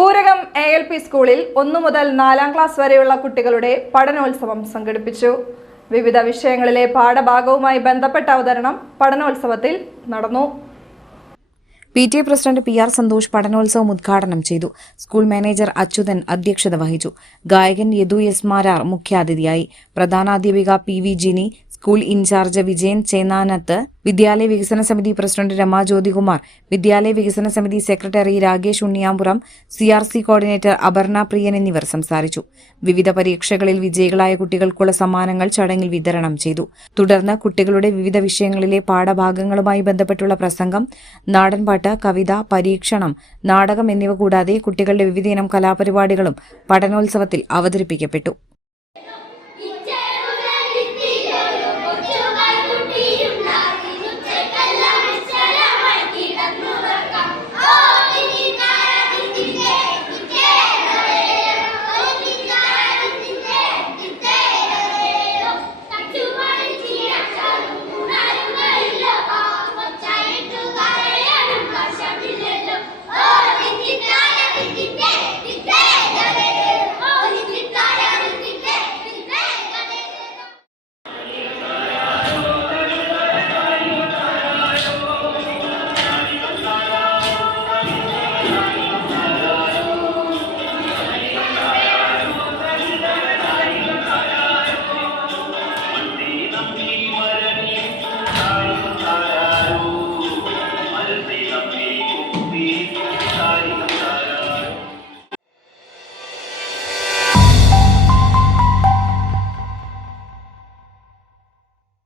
Oorakam ALP സ്കൂളിൽ 1 മുതൽ 4ാം class വരെയുള്ള കുട്ടികളുടെ പഠനോത്സവം സംഘടിപ്പിച്ചു. വിവിധ വിഷയങ്ങളിലെ പാഠഭാഗവുമായി ബന്ധപ്പെട്ട അവതരണം പഠനോത്സവത്തിൽ നടന്നു. PTA പ്രസിഡന്റ് PR സന്തോഷ് പഠനോത്സവം ഉദ്ഘാടനം ചെയ്തു. സ്കൂൾ മാനേജർ അച്യുതൻ അധ്യക്ഷത വഹിച്ചു. ഗായകൻ യദു എസ് മാരാർ മുഖ്യാതിഥിയായി. പ്രധാനാധ്യാപിക PV Jini, school in-charge Vijayan Chennanath, വിദ്യാലയ വികസന സമിതി പ്രസിഡന്റ് രമ ജ്യോതികുമാർ, വിദ്യാലയ വികസന സമിതി secretary Rakesh Unniyampuram, CRC coordinator Aparna Priyan എന്നിവർ സംസാരിച്ചു. വിവിധ പരീക്ഷകളിൽ വിജയികളായ കുട്ടികൾക്കുള്ള സമ്മാനങ്ങൾ ചടങ്ങിൽ വിതരണം ചെയ്തു. തുടർന്ന് കുട്ടികളുടെ വിവിധ വിഷയങ്ങളിലെ പാഠഭാഗങ്ങളുമായി ബന്ധപ്പെട്ടുള്ള പ്രസംഗം, നാടൻപാട്ട്, കവിത, പരീക്ഷണം, നാടകം എന്നിവ കൂടാതെ കുട്ടികളുടെ വിവിധയിനം കലാപരിപാടികളും പഠനോത്സവത്തിൽ അവതരിപ്പിക്കപ്പെട്ടു.